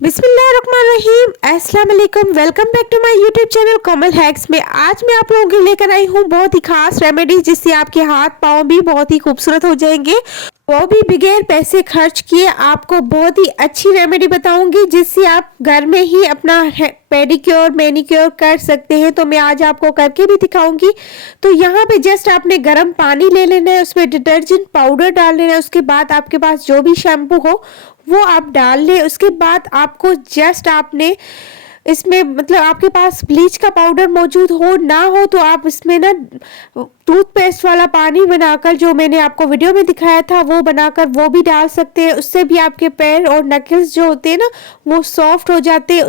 बिस्मिल्लाहिर्रहमानिर्रहीम, अस्सलाम वालेकुम। Welcome back to my YouTube channel Komal Hacks में। आज मैं आप लोगों के लिए लेकर आई हूँ बहुत ही खास रेमेडी, जिससे आपके हाथ पाँव भी बहुत ही खूबसूरत हो जाएंगे, वो भी बगैर पैसे खर्च किए। आपको बहुत ही अच्छी रेमेडी बताऊंगी जिससे आप घर में ही अपना पेडिक्योर मैनिक्योर कर सकते हैं। तो मैं आज आपको करके भी दिखाऊंगी। तो यहाँ पे जस्ट आपने गर्म पानी ले लेना है, उसमें डिटर्जेंट पाउडर डाल लेना है, उसके बाद आपके पास जो भी शैम्पू हो वो आप डाल लें। उसके बाद आपको जस्ट आपने इसमें मतलब आपके पास ब्लीच का पाउडर मौजूद हो ना हो तो आप इसमें ना टूथपेस्ट वाला पानी बनाकर, जो मैंने आपको वीडियो में दिखाया था, वो बनाकर वो भी डाल सकते हैं। उससे भी आपके पैर और नकल्स जो होते हैं ना वो सॉफ्ट हो जाते हैं।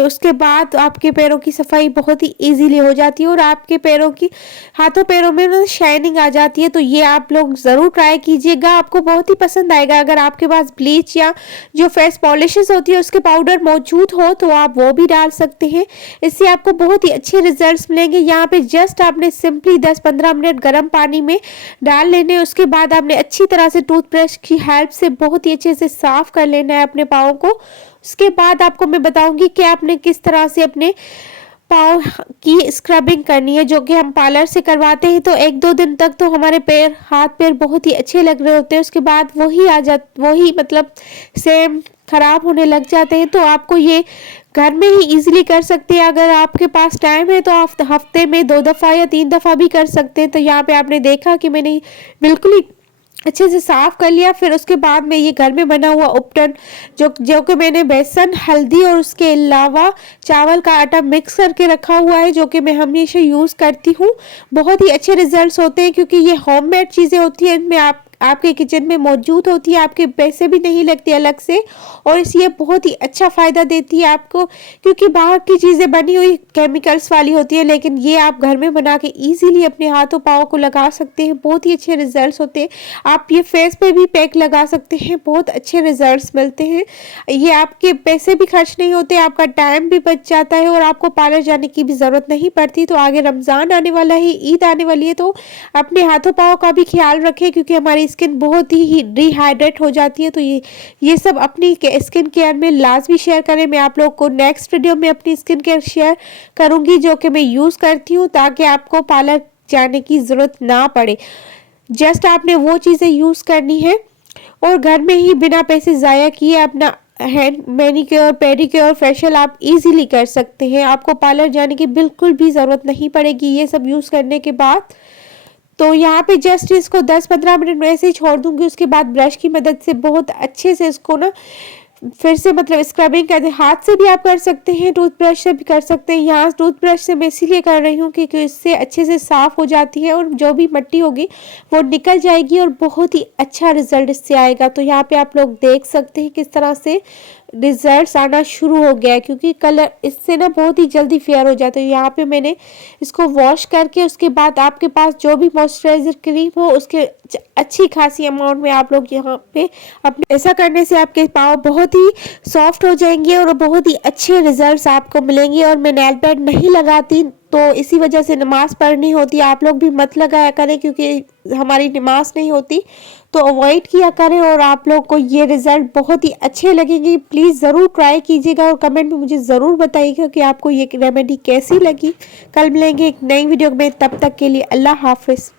उसके बाद आपके पैरों की सफाई बहुत ही इजीली हो जाती है और आपके पैरों की हाथों पैरों में ना शाइनिंग आ जाती है। तो ये आप लोग ज़रूर ट्राई कीजिएगा, आपको बहुत ही पसंद आएगा। अगर आपके पास ब्लीच या जो फेस पॉलिशेस होती है उसके पाउडर मौजूद हो तो आप वो भी डाल सकते हैं। इससे आपको बहुत ही अच्छे रिजल्ट्स मिलेंगे। यहाँ पे जस्ट आपने सिंपली 10-15 मिनट गर्म पानी में डाल लेने। उसके बाद आपने अच्छी तरह से टूथब्रश की हेल्प से बहुत ही अच्छे से साफ कर लेना है अपने पाँव को। उसके बाद आपको मैं बताऊंगी कि आपने किस तरह से अपने पाँव की स्क्रबिंग करनी है, जो कि हम पार्लर से करवाते हैं। तो 1-2 दिन तक तो हमारे पैर हाथ पैर बहुत ही अच्छे लग रहे होते हैं, उसके बाद वही मतलब सेम खराब होने लग जाते हैं। तो आपको ये घर में ही इजीली कर सकते हैं। अगर आपके पास टाइम है तो आप हफ्ते में 2 दफ़ा या 3 दफ़ा भी कर सकते हैं। तो यहाँ पे आपने देखा कि मैंने बिल्कुल ही अच्छे से साफ कर लिया। फिर उसके बाद में ये घर में बना हुआ उपटन जो कि मैंने बेसन, हल्दी और उसके अलावा चावल का आटा मिक्स करके रखा हुआ है, जो कि मैं हमेशा यूज़ करती हूँ। बहुत ही अच्छे रिजल्ट्स होते हैं क्योंकि ये होममेड चीज़ें होती हैं, इनमें आपके किचन में मौजूद होती है, आपके पैसे भी नहीं लगते अलग से, और इसलिए बहुत ही अच्छा फ़ायदा देती है आपको। क्योंकि बाहर की चीज़ें बनी हुई केमिकल्स वाली होती है, लेकिन ये आप घर में बना के इजीली अपने हाथों पाँव को लगा सकते हैं। बहुत ही अच्छे रिजल्ट्स होते हैं। आप ये फेस पे भी पैक लगा सकते हैं, बहुत अच्छे रिजल्ट्स मिलते हैं। ये आपके पैसे भी खर्च नहीं होते, आपका टाइम भी बच जाता है और आपको पार्लर जाने की भी ज़रूरत नहीं पड़ती। तो आगे रमज़ान आने वाला है, ईद आने वाली है, तो अपने हाथों पाँव का भी ख्याल रखें क्योंकि हमारी स्किन बहुत ही डिहाइड्रेट हो जाती है। तो ये सब अपनी स्किन केयर में लाजमी शेयर करें। मैं आप लोग को नेक्स्ट वीडियो में अपनी स्किन केयर शेयर करूंगी जो कि मैं यूज़ करती हूँ, ताकि आपको पार्लर जाने की ज़रूरत ना पड़े। जस्ट आपने वो चीज़ें यूज़ करनी है और घर में ही बिना पैसे ज़ाया किए अपना हैंड मैनिक्योर पेडिक्योर फेशियल आप इजीली कर सकते हैं। आपको पार्लर जाने की बिल्कुल भी ज़रूरत नहीं पड़ेगी ये सब यूज़ करने के बाद। तो यहाँ पे जस्ट इसको 10-15 मिनट में ऐसे ही छोड़ दूंगी। उसके बाद ब्रश की मदद से बहुत अच्छे से इसको ना फिर से मतलब स्क्रबिंग करते हैं। हाथ से भी आप कर सकते हैं, टूथब्रश से भी कर सकते हैं। यहाँ टूथब्रश से मैं इसीलिए कर रही हूँ क्योंकि इससे अच्छे से साफ़ हो जाती है और जो भी मिट्टी होगी वो निकल जाएगी और बहुत ही अच्छा रिजल्ट इससे आएगा। तो यहाँ पे आप लोग देख सकते हैं किस तरह से रिजल्ट्स आना शुरू हो गया है, क्योंकि कलर इससे ना बहुत ही जल्दी फेयर हो जाता है। यहाँ पे मैंने इसको वॉश करके उसके बाद आपके पास जो भी मॉइस्चराइजर क्रीम हो उसके अच्छी खासी अमाउंट में आप लोग यहाँ पे अपने ऐसा करने से आपके पाँव बहुत ही सॉफ्ट हो जाएंगे और बहुत ही अच्छे रिजल्ट्स आपको मिलेंगे। और मैं नेल पेंट नहीं लगाती तो इसी वजह से नमाज़ पढ़नी होती है। आप लोग भी मत लगाया करें क्योंकि हमारी नमाज नहीं होती, तो अवॉइड किया करें और आप लोग को ये रिज़ल्ट बहुत ही अच्छे लगेंगे। प्लीज़ ज़रूर ट्राई कीजिएगा और कमेंट में मुझे ज़रूर बताइएगा कि आपको ये रेमेडी कैसी लगी। कल मिलेंगे एक नई वीडियो में, तब तक के लिए अल्लाह हाफिज़।